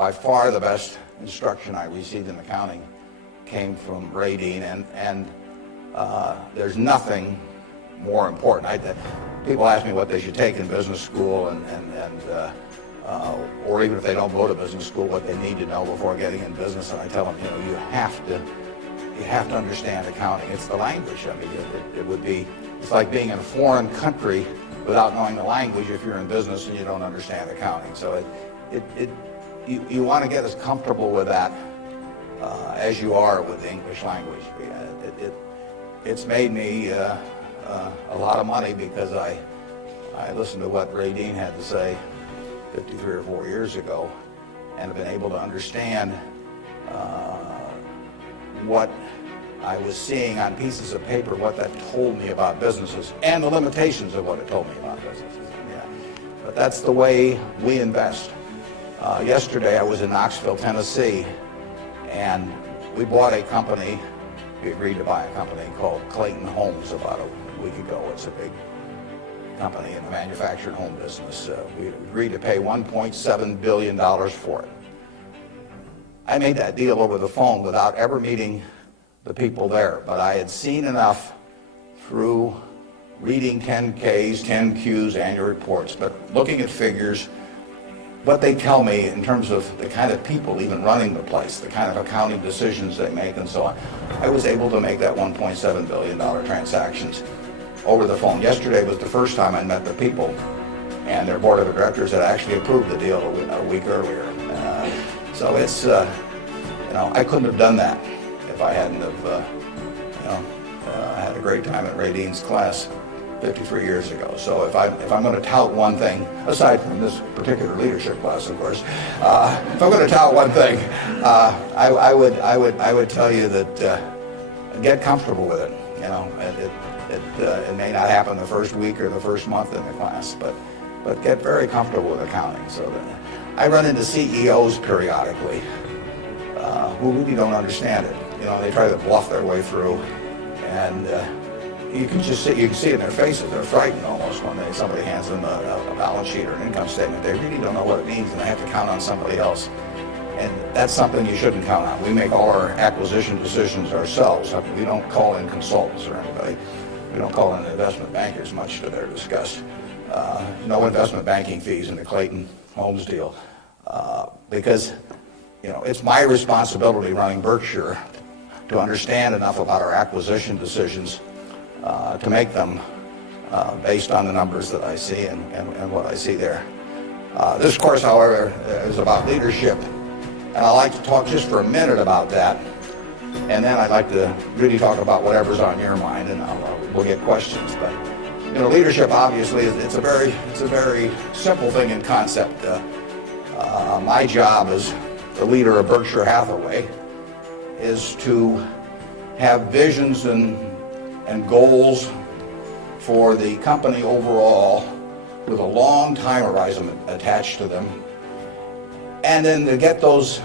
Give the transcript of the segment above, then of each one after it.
by far the best instruction I received in accounting came from Ray Dean, and there's nothing more important. People ask me what they should take in business school, or even if they don't go to business school, what they need to know before getting in business. And I tell them, you have to understand accounting. It's the language. I mean, it's like being in a foreign country without knowing the language if you're in business and you don't understand accounting. So you want to get as comfortable with that as you are with the English language. It's made me a lot of money because I listened to what Ray Dean had to say 53 or 4 years ago, and have been able to understand what I was seeing on pieces of paper, what that told me about businesses, and the limitations of what it told me about businesses. Yeah. But that's the way we invest. Yesterday I was in Knoxville, Tennessee, and we bought a company. We agreed to buy a company called Clayton Homes about a week ago. It's a big company in the manufactured home business. We agreed to pay $1.7 billion for it. I made that deal over the phone without ever meeting the people there, but I had seen enough through reading 10Ks, 10Qs, annual reports, but looking at figures, what they tell me in terms of the kind of people even running the place, the kind of accounting decisions they make and so on. I was able to make that $1.7 billion transactions over the phone. Yesterday was the first time I met the people, and their board of directors had actually approved the deal a week earlier. So it's, I couldn't have done that if I hadn't have, had a great time at Ray Dean's class 53 years ago. So if I'm going to tout one thing, aside from this particular leadership class, of course, if I'm going to tout one thing, I would tell you that get comfortable with it. It may not happen the first week or the first month in the class, but get very comfortable with accounting. So that I run into CEOs periodically who really don't understand it. They try to bluff their way through, and you can see it in their faces. They're frightened almost when somebody hands them a balance sheet or an income statement. They really don't know what it means, and they have to count on somebody else. And that's something you shouldn't count on. We make all our acquisition decisions ourselves. We don't call in consultants or anybody. We don't call in investment bankers, much to their disgust. No investment banking fees in the Clayton Homes deal, because it's my responsibility running Berkshire to understand enough about our acquisition decisions to make them based on the numbers that I see and what I see there. This course, however, is about leadership, and I'd like to talk just for a minute about that, and then I'd like to really talk about whatever's on your mind, and we'll get questions. But leadership obviously it's a very simple thing in concept. My job as the leader of Berkshire Hathaway is to have visions and goals for the company overall with a long time horizon attached to them, and then to get those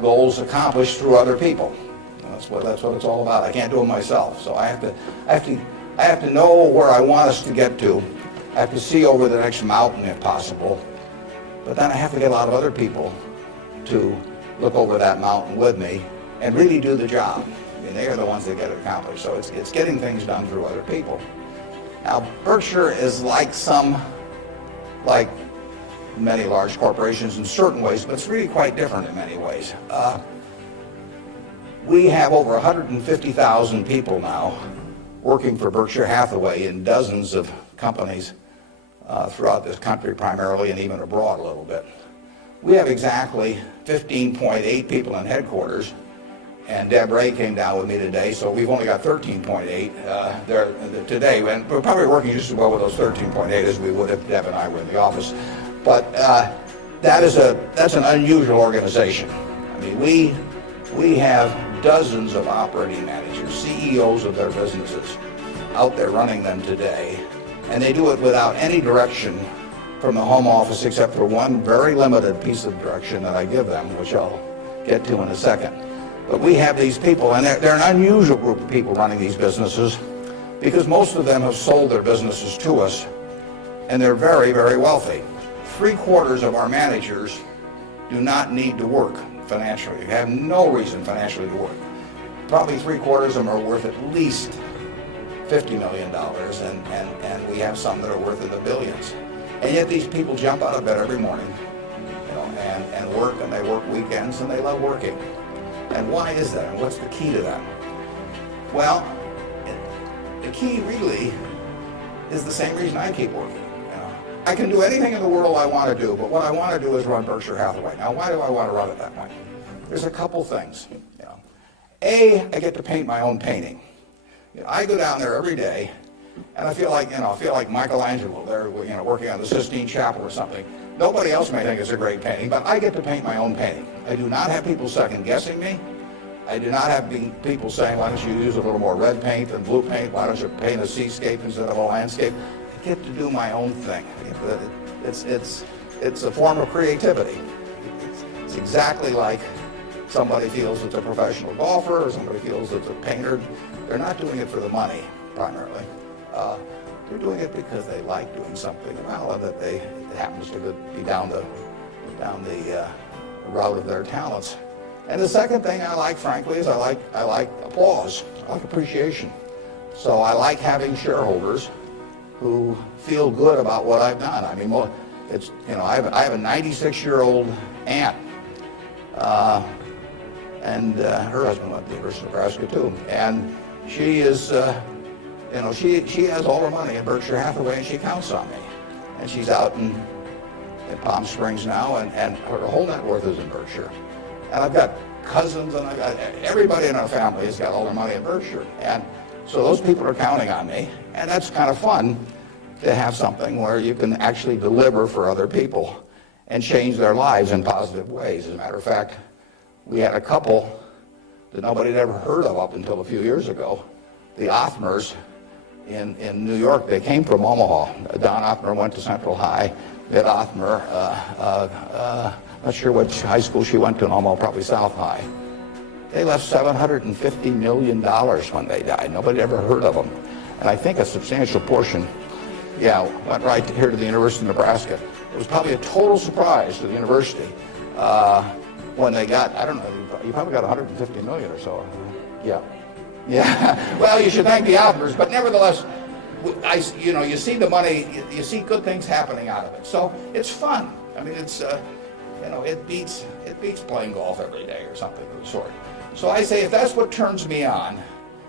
goals accomplished through other people. That's what it's all about. I can't do it myself, so I have to know where I want us to get to. I have to see over the next mountain if possible, but then I have to get a lot of other people to look over that mountain with me and really do the job. I mean, they are the ones that get it accomplished. So it's getting things done through other people. Now, Berkshire is like many large corporations in certain ways, but it's really quite different in many ways. We have over 150,000 people now working for Berkshire Hathaway in dozens of companies throughout this country primarily, and even abroad a little bit. We have exactly 15.8 people in headquarters, and Deb Ray came down with me today, so we've only got 13.8 there today, and we're probably working just as well with those 13.8 as we would if Deb and I were in the office. But that's an unusual organization. I mean, we have dozens of operating managers, CEOs of their businesses, out there running them today, and they do it without any direction from the home office except for one very limited piece of direction that I give them, which I'll get to in a second. But we have these people, and they're an unusual group of people running these businesses because most of them have sold their businesses to us, and they're very, very wealthy. 3/4 of our managers do not need to work financially. You have no reason financially to work. Probably 3/4 of them are worth at least $50 million, and we have some that are worth in the billions. And yet these people jump out of bed every morning, and work, and they work weekends, and they love working. And why is that? And what's the key to that? Well, the key really is the same reason I keep working. I can do anything in the world I want to do, but what I want to do is run Berkshire Hathaway. Now, why do I want to run it that way? There's a couple things. A, I get to paint my own painting. I go down there every day, and I feel like Michelangelo there, working on the Sistine Chapel or something. Nobody else may think it's a great painting, but I get to paint my own painting. I do not have people second guessing me. I do not have people saying, why don't you use a little more red paint than blue paint? Why don't you paint a seascape instead of a landscape? I get to do my own thing. It's a form of creativity. It's exactly like somebody feels it's a professional golfer or somebody feels it's a painter. They're not doing it for the money, primarily. They're doing it because they like doing something well, and that it happens to be down the route of their talents. And the second thing I like, frankly, is I like applause. I like appreciation. So I like having shareholders who feel good about what I've done. I mean, I have a 96-year-old aunt, and her husband went to the University of Nebraska too, and she is, she has all her money in Berkshire Hathaway, and she counts on me. And she's out in Palm Springs now, and her whole net worth is in Berkshire. And I've got cousins, and I've got everybody in our family has got all their money in Berkshire. And so those people are counting on me, and that's kind of fun to have something where you can actually deliver for other people and change their lives in positive ways. As a matter of fact, we had a couple that nobody had ever heard of up until a few years ago, the Othmers in New York. They came from Omaha. Don Othmer went to Central High. Mitt Othmer, not sure which high school she went to in Omaha, probably South High. They left $750 million when they died. Nobody ever heard of them. And I think a substantial portion, went right here to the University of Nebraska. It was probably a total surprise to the university when they got, I don't know, you probably got 150 million or so. Yeah. Well, you should thank the Othmers, but nevertheless, you see the money, you see good things happening out of it. So it's fun. I mean, it's, it beats playing golf every day or something of the sort. So I say, if that's what turns me on,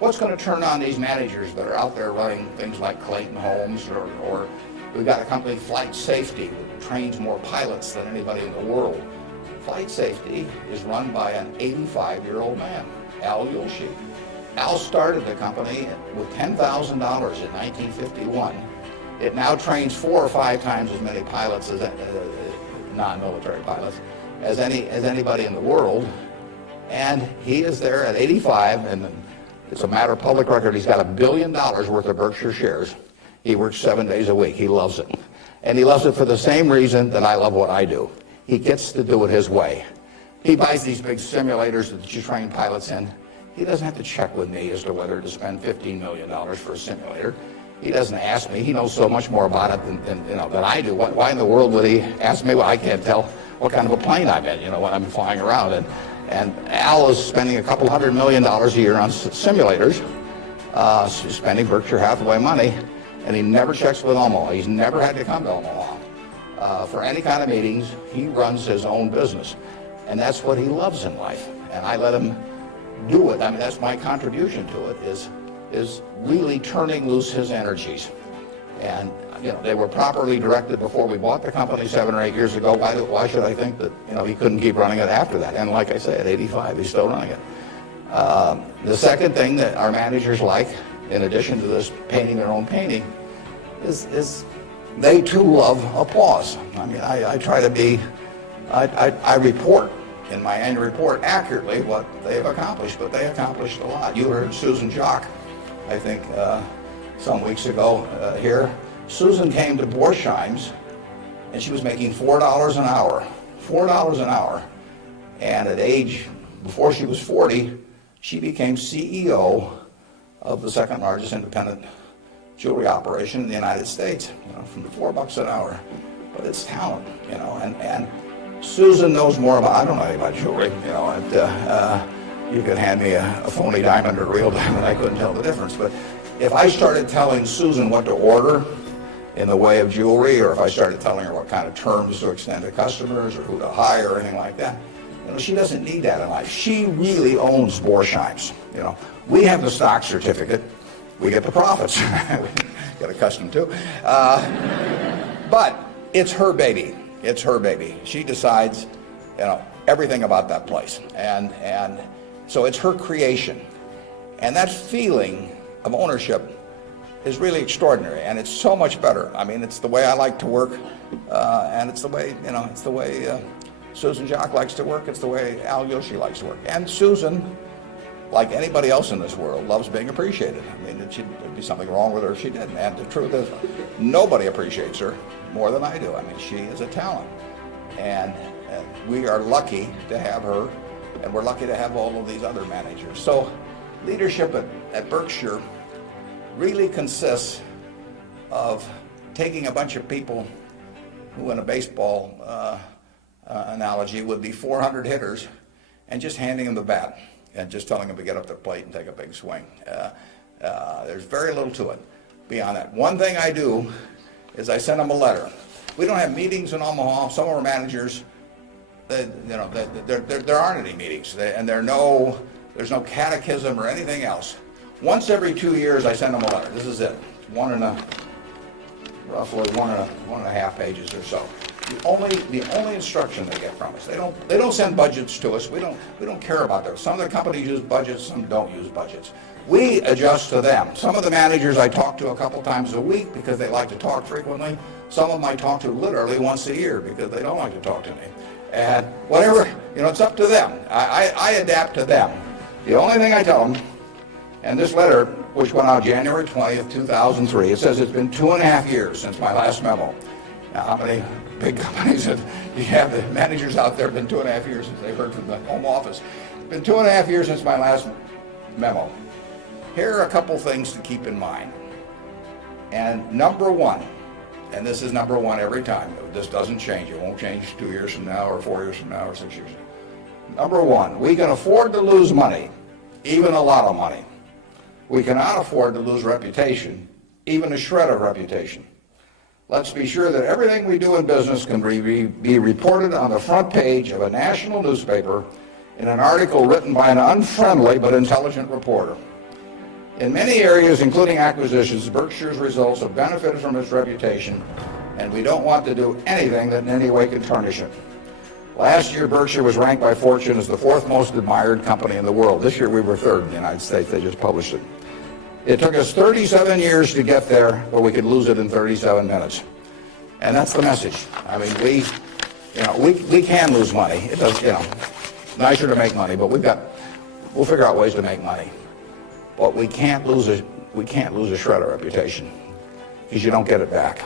what's going to turn on these managers that are out there running things like Clayton Homes, or we've got a company, Flight Safety, that trains more pilots than anybody in the world. Flight Safety is run by an 85-year-old man, Al Yulshi. Al started the company with $10,000 in 1951. It now trains 4 or 5 times as many pilots as non-military pilots as anybody in the world, and he is there at 85, and it's a matter of public record. He's got $1 billion worth of Berkshire shares. He works 7 days a week. He loves it, and he loves it for the same reason that I love what I do. He gets to do it his way. He buys these big simulators that you train pilots in. He doesn't have to check with me as to whether to spend $15 million for a simulator. He doesn't ask me. He knows so much more about it than I do. Why in the world would he ask me? Well, I can't tell what kind of a plane I'm in, when I'm flying around. And Al is spending $200 million a year on simulators, spending Berkshire Hathaway money, and he never checks with Omaha. He's never had to come to Omaha for any kind of meetings. He runs his own business, and that's what he loves in life. And I let him do it. I mean, that's my contribution to it, is really turning loose his energies. And they were properly directed before we bought the company 7 or 8 years ago. Why should I think that he couldn't keep running it after that? And like I say, at 85, he's still running it. The second thing that our managers like, in addition to this painting their own painting, is they too love applause. I mean, I try to be, I report in my annual report accurately what they have accomplished, but they accomplished a lot. You heard Susan Jock, I think, some weeks ago here. Susan came to Borsheim's, and she was making $4 an hour. $4 an hour. And at age, before she was 40, she became CEO of the second largest independent jewelry operation in the United States, from $4 an hour. But it's talent, and Susan knows more about, I don't know anything about jewelry, you could hand me a phony diamond or a real diamond, I couldn't tell the difference. But if I started telling Susan what to order in the way of jewelry, or if I started telling her what kind of terms to extend to customers or who to hire or anything like that, she doesn't need that in life. She really owns Borsheims. We have the stock certificate, we get the profits. Get accustomed to. But it's her baby. It's her baby. She decides, everything about that place. And so it's her creation. And that feeling of ownership is really extraordinary, and it's so much better. I mean, it's the way I like to work, and it's the way, it's the way Susan Jock likes to work. It's the way Al Yoshi likes to work. And Susan, like anybody else in this world, loves being appreciated. I mean, there'd be something wrong with her if she didn't. And the truth is, nobody appreciates her more than I do. I mean, she is a talent. And we are lucky to have her, and we're lucky to have all of these other managers. So leadership at Berkshire really consists of taking a bunch of people who, in a baseball analogy, would be 400 hitters, and just handing them the bat and just telling them to get up their plate and take a big swing. There's very little to it beyond that. One thing I do is I send them a letter. We don't have meetings in Omaha. Some of our managers, there aren't any meetings, and there's no catechism or anything else. Once every 2 years, I send them a letter. This is it. Roughly one and a half pages or so. The only instruction they get from us. They don't send budgets to us. We don't care about those. Some of the companies use budgets, some don't use budgets. We adjust to them. Some of the managers I talk to a couple times a week because they like to talk frequently. Some of them I talk to literally once a year because they don't like to talk to me. And whatever, it's up to them. I adapt to them. The only thing I tell them, and this letter, which went out January 20th, 2003, it says it's been 2.5 years since my last memo. Now, how many big companies you have the managers out there? Been 2.5 years since they heard from the home office. It's been 2.5 years since my last memo. Here are a couple things to keep in mind. And number one, and this is number one every time, this doesn't change. It won't change 2 years from now or 4 years from now or 6 years. Number one, we can afford to lose money, even a lot of money. We cannot afford to lose reputation, even a shred of reputation. Let's be sure that everything we do in business can be reported on the front page of a national newspaper in an article written by an unfriendly but intelligent reporter. In many areas, including acquisitions, Berkshire's results have benefited from its reputation, and we don't want to do anything that in any way can tarnish it. Last year, Berkshire was ranked by Fortune as the 4th most admired company in the world. This year, we were 3rd in the United States. They just published it. It took us 37 years to get there, but we could lose it in 37 minutes. And that's the message. I mean, we can lose money. It does, nicer to make money, but we'll figure out ways to make money. But we can't lose a shred of reputation, because you don't get it back.